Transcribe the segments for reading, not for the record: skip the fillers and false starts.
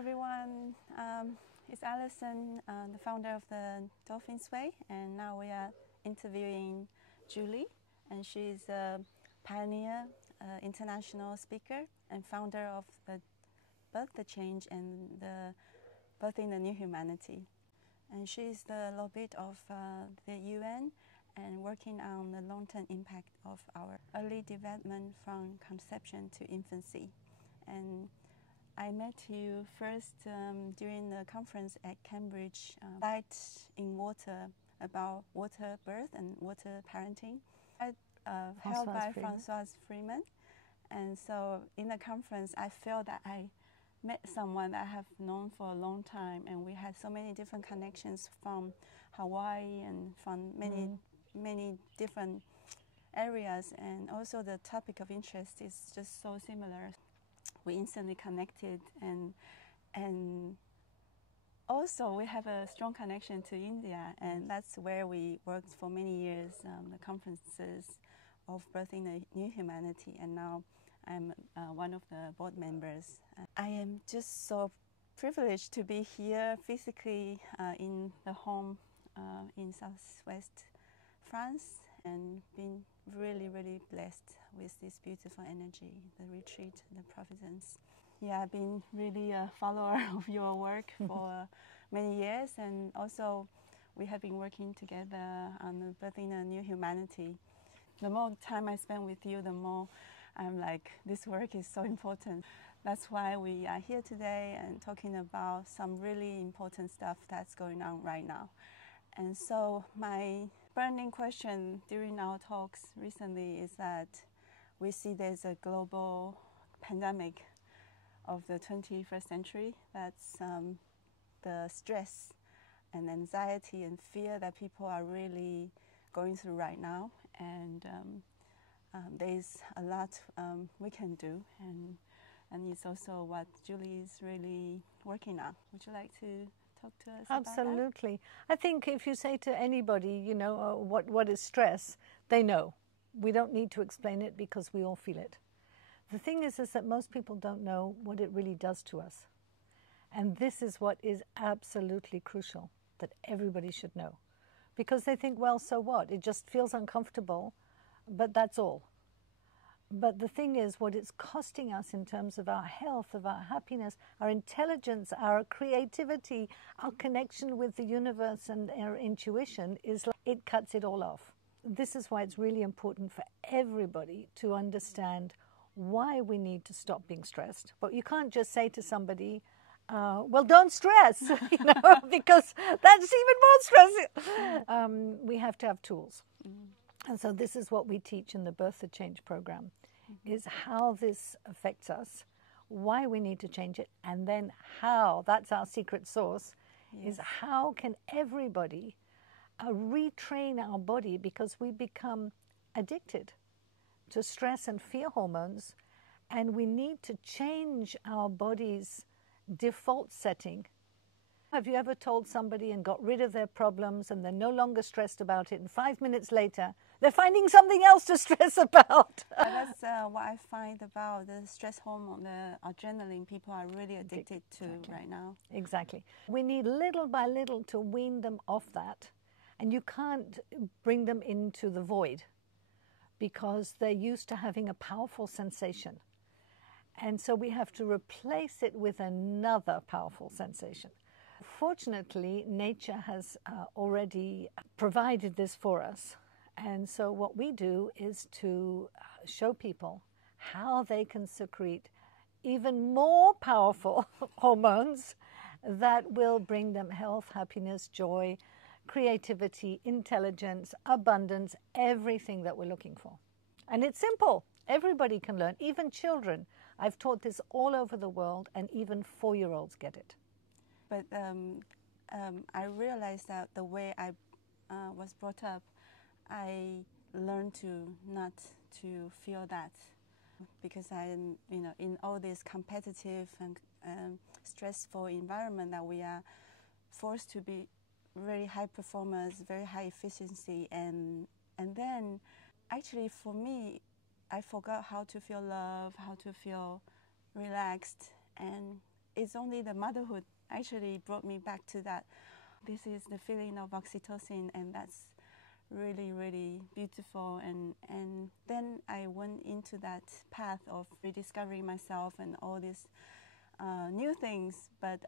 everyone. It's Allison, the founder of the Dolphin's Way, and now we are interviewing Julie, and she's a pioneer, international speaker, and founder of the Birth the Change and the Birthing the New Humanity. And she's the lobbyist of the UN and working on the long-term impact of our early development from conception to infancy. And I met you first during the conference at Cambridge, Light in Water, about water birth and water parenting, held by Francois Freeman. And so in the conference, I felt that I met someone that I have known for a long time, and we had so many different connections from Hawaii and from many different areas, and also the topic of interest is just so similar. We instantly connected, and also we have a strong connection to India, and that's where we worked for many years, the conferences of Birthing the New Humanity, and now I'm one of the board members. I am just so privileged to be here physically in the home in southwest France, and been really blessed with this beautiful energy, the retreat, the Providence. Yeah, I've been really a follower of your work for many years, and also we have been working together on the Birthing a New Humanity. The more time I spend with you, the more I'm like, this work is so important. That's why we are here today and talking about some really important stuff that's going on right now. And so my burning question during our talks recently is that we see there's a global pandemic of the 21st century. That's the stress and anxiety and fear that people are really going through right now. And there's a lot we can do, and it's also what Julie is really working on. Would you like to talk to us about that? Absolutely. I think if you say to anybody, you know, what is stress, they know. We don't need to explain it because we all feel it. The thing is that most people don't know what it really does to us. And this is what is absolutely crucial, that everybody should know. Because they think, well, so what? It just feels uncomfortable, but that's all. But the thing is, what it's costing us in terms of our health, of our happiness, our intelligence, our creativity, our connection with the universe and our intuition, is like it cuts it all off. This is why it's really important for everybody to understand why we need to stop being stressed. But you can't just say to somebody, well, don't stress, you know, because that's even more stressing. We have to have tools. And so this is what we teach in the Birth the Change program, is how this affects us, why we need to change it, and then how, that's our secret sauce, is how can everybody retrain our body, because we become addicted to stress and fear hormones, and we need to change our body's default setting. Have you ever told somebody and got rid of their problems and they're no longer stressed about it, and 5 minutes later they're finding something else to stress about? That's what I find about the stress hormone, the adrenaline, people are really addicted to right now. Exactly. We need little by little to wean them off that, and you can't bring them into the void because they're used to having a powerful sensation. And so we have to replace it with another powerful sensation. Fortunately, nature has already provided this for us. And so what we do is to show people how they can secrete even more powerful hormones that will bring them health, happiness, joy, creativity, intelligence, abundance, everything that we're looking for. And it's simple. Everybody can learn, even children. I've taught this all over the world, and even 4-year-olds get it. But I realized that the way I was brought up, I learned to not to feel that, because I'm, you know, in all this competitive and stressful environment that we are forced to be very high performers, very high efficiency, and then actually for me, I forgot how to feel love, how to feel relaxed, and it's only the motherhood actually brought me back to that. This is the feeling of oxytocin, and that's really, really beautiful. And then I went into that path of rediscovering myself and all these new things, but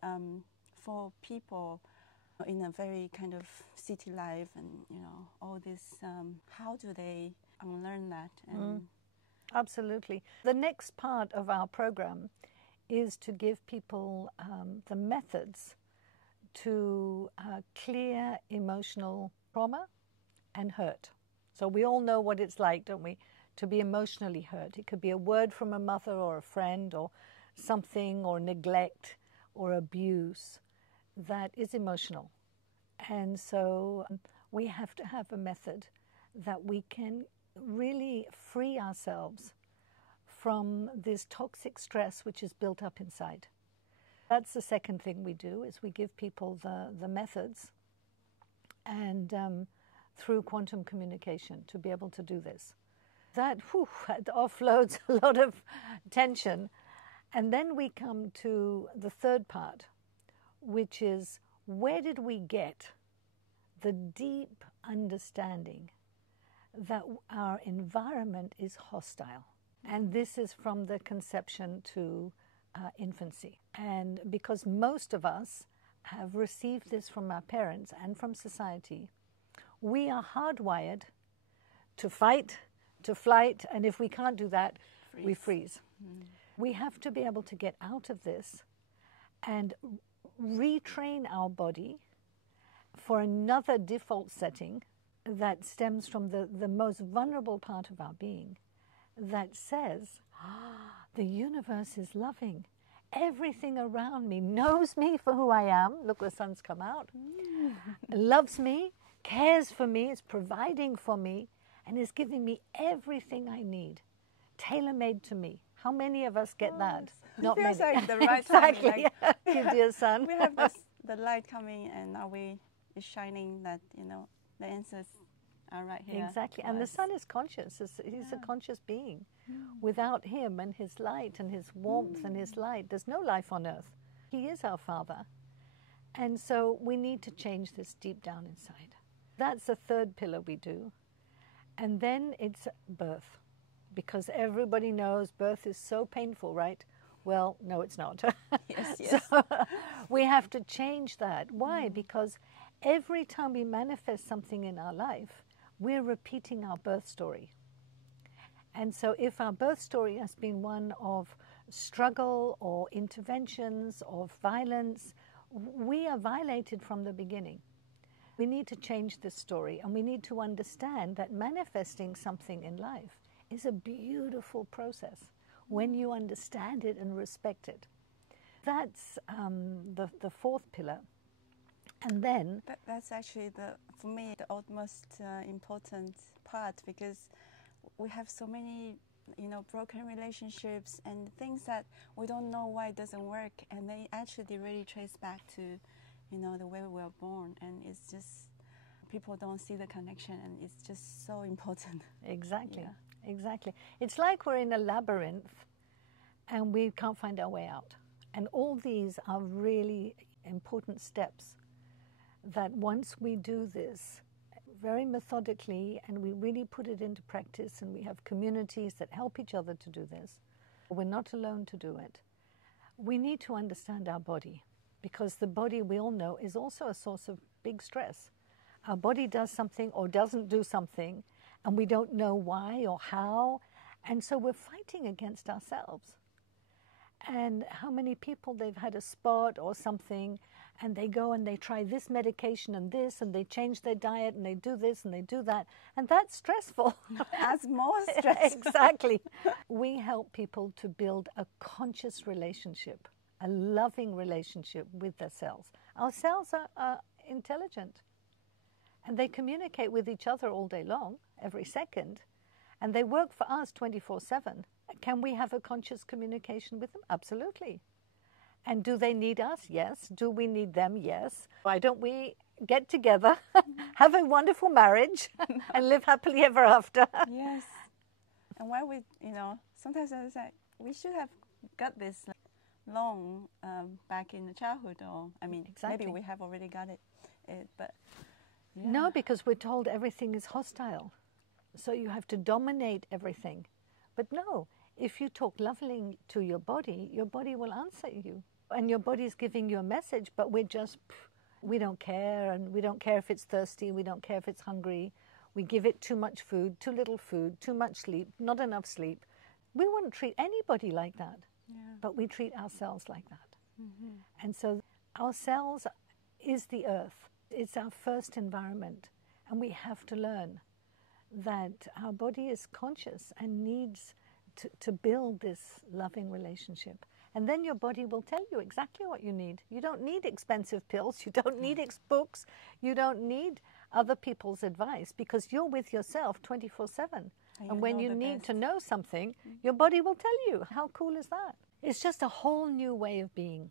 for people in a very kind of city life and, all this, how do they unlearn that? And Absolutely. The next part of our program is to give people the methods to clear emotional trauma and hurt. So we all know what it's like, don't we, to be emotionally hurt. It could be a word from a mother or a friend or something, or neglect or abuse that is emotional. And so we have to have a method that we can really free ourselves from this toxic stress which is built up inside. That's the second thing we do, is we give people the methods and through quantum communication to be able to do this. That offloads a lot of tension. And then we come to the third part, which is, where did we get the deep understanding that our environment is hostile? And this is from the conception to infancy. And because most of us have received this from our parents and from society, we are hardwired to fight, to flight, and if we can't do that, we freeze. We have to be able to get out of this and retrain our body for another default setting that stems from the most vulnerable part of our being, that says, the universe is loving. Everything around me knows me for who I am. Look, the sun's come out. Loves me, cares for me, is providing for me, and is giving me everything I need, tailor-made to me. How many of us get that? Not many. Like the right exactly. Like, you dear son. We have the light coming, and now is shining that, the answers are right here. Exactly. And the sun is conscious. He's a conscious being. Without him and his light and his warmth and his light, there's no life on earth. He is our Father. And so we need to change this deep down inside. That's the third pillar we do. And then it's birth. Because everybody knows birth is so painful, right? Well, no, it's not. Yes. So we have to change that. Why? Because every time we manifest something in our life, we're repeating our birth story. And so if our birth story has been one of struggle or interventions or violence, we are violated from the beginning. We need to change this story, and we need to understand that manifesting something in life is a beautiful process when you understand it and respect it. That's the fourth pillar. And then that's actually for me the utmost important part, because we have so many broken relationships and things that we don't know why it doesn't work, and they actually really trace back to the way we were born, and it's just people don't see the connection, and it's just so important. Exactly. Exactly. It's like we're in a labyrinth and we can't find our way out. And all these are really important steps that once we do this very methodically and we really put it into practice, and we have communities that help each other to do this, we're not alone to do it. We need to understand our body, because the body, we all know, is also a source of big stress. Our body does something or doesn't do something, and we don't know why or how, and so we're fighting against ourselves. And how many people, they've had a spot or something, and they go and they try this medication and this, and they change their diet, and they do this and they do that, and that's stressful. Adds more stress. Exactly. We help people to build a conscious relationship, a loving relationship with their cells. Our cells are intelligent, and they communicate with each other all day long, every second, and they work for us 24/7. Can we have a conscious communication with them? Absolutely. And do they need us? Yes. Do we need them? Yes. Why don't we get together, have a wonderful marriage, and live happily ever after? Yes. And why we, sometimes I was like, we should have got this long back in the childhood, or I mean, Exactly. maybe we have already got it, but yeah. No, because we're told everything is hostile. So you have to dominate everything. But no, if you talk lovingly to your body will answer you. And your body is giving you a message, but we don't care, and we don't care if it's thirsty, we don't care if it's hungry. We give it too much food, too little food, too much sleep, not enough sleep. We wouldn't treat anybody like that, but we treat ourselves like that. Mm-hmm. And so our cells is the earth. It's our first environment, and we have to learn that our body is conscious and needs to build this loving relationship. And then your body will tell you exactly what you need. You don't need expensive pills. You don't need books. You don't need other people's advice, because you're with yourself 24/7. And when you need to know something, your body will tell you. How cool is that? It's just a whole new way of being.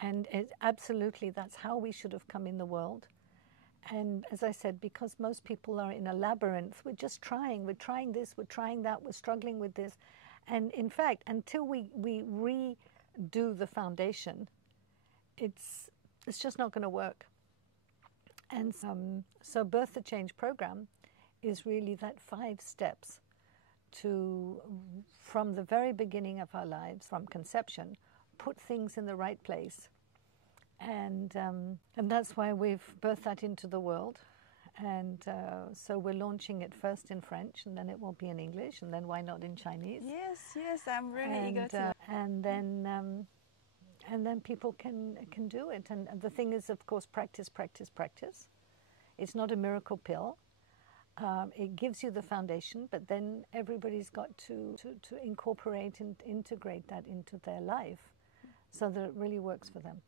And absolutely, that's how we should have come in the world. And as I said, because most people are in a labyrinth, we're just trying. We're trying this, we're trying that, we're struggling with this. And in fact, until we redo the foundation, it's just not going to work. And so Birth the Change program is really that 5 steps from the very beginning of our lives, from conception, put things in the right place. And that's why we've birthed that into the world. And so we're launching it first in French, and then it will be in English, and then why not in Chinese? Yes, I'm really eager to. And then people can do it. And the thing is, of course, practice. It's not a miracle pill. It gives you the foundation, but then everybody's got to incorporate and integrate that into their life so that it really works for them.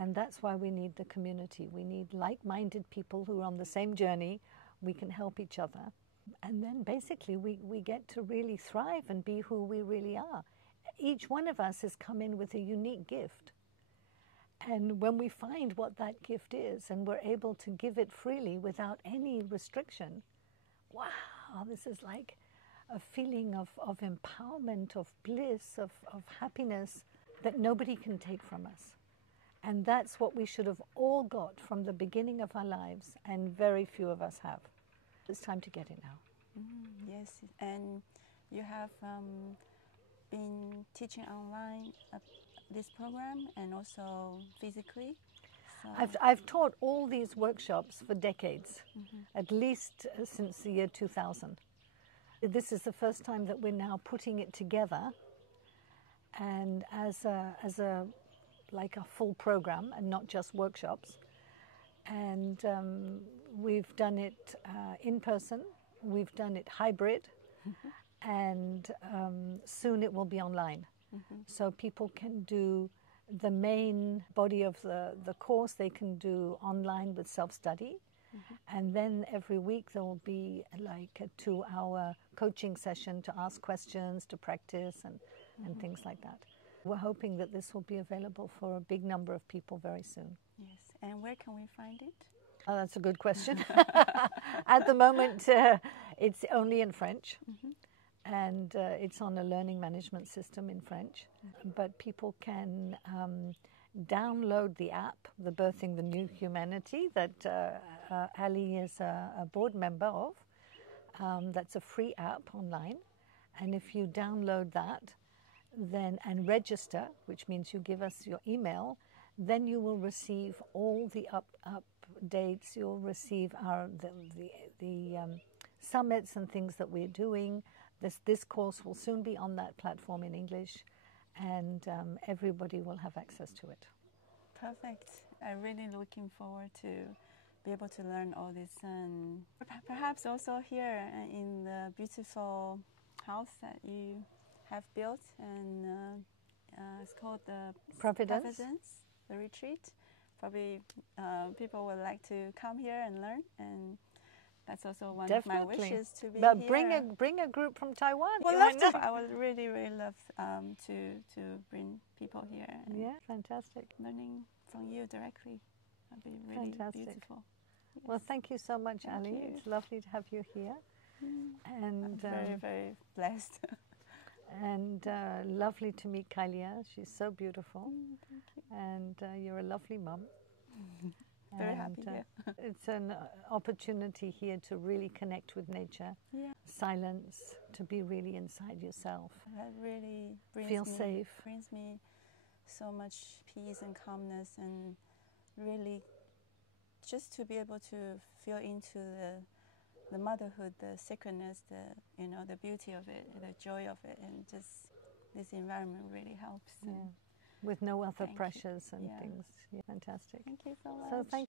And that's why we need the community. We need like-minded people who are on the same journey. We can help each other. And then basically we get to really thrive and be who we really are. Each one of us has come in with a unique gift. And when we find what that gift is and we're able to give it freely without any restriction, wow, this is like a feeling of empowerment, of bliss, of happiness that nobody can take from us. And that's what we should have all got from the beginning of our lives, and very few of us have. It's time to get it now. Yes, and you have been teaching online this program and also physically. So. I've taught all these workshops for decades, at least since the year 2000. This is the first time that we're now putting it together, and as a like a full program and not just workshops. And we've done it in person, we've done it hybrid, and soon it will be online. So people can do the main body of the course, they can do online with self-study. And then every week there will be like a 2-hour coaching session to ask questions, to practice, and things like that. We're hoping that this will be available for a big number of people very soon. Yes, and where can we find it? Oh, that's a good question. At the moment, it's only in French, and it's on a learning management system in French. But people can download the app, the Birthing the New Humanity, that Ali is a board member of. That's a free app online, and if you download that, then and register, which means you give us your email, then you will receive all the updates. You'll receive the summits and things that we're doing. This course will soon be on that platform in English, and everybody will have access to it. Perfect. I'm really looking forward to be able to learn all this, and perhaps also here in the beautiful house that you have built, and it's called the Providence, the retreat. Probably people would like to come here and learn, and that's also one of my wishes to be but here. Bring a group from Taiwan. I would really love to bring people here. And yeah, fantastic. Learning from you directly. That'd be really beautiful. Yes. Well, thank you so much, Ali. It's lovely to have you here. And I'm very, very blessed. And lovely to meet Kylia. She's so beautiful. Thank you. And you're a lovely mum. Very happy here. It's an opportunity here to really connect with nature. Yeah. Silence, to be really inside yourself. That really Feel safe. Brings me so much peace and calmness, and really just to be able to feel into the motherhood, the sacredness, the beauty of it, the joy of it, and just this environment really helps. Yeah. With no other Thank pressures you. and Yeah. things. Yeah, fantastic. Thank you so much. So thank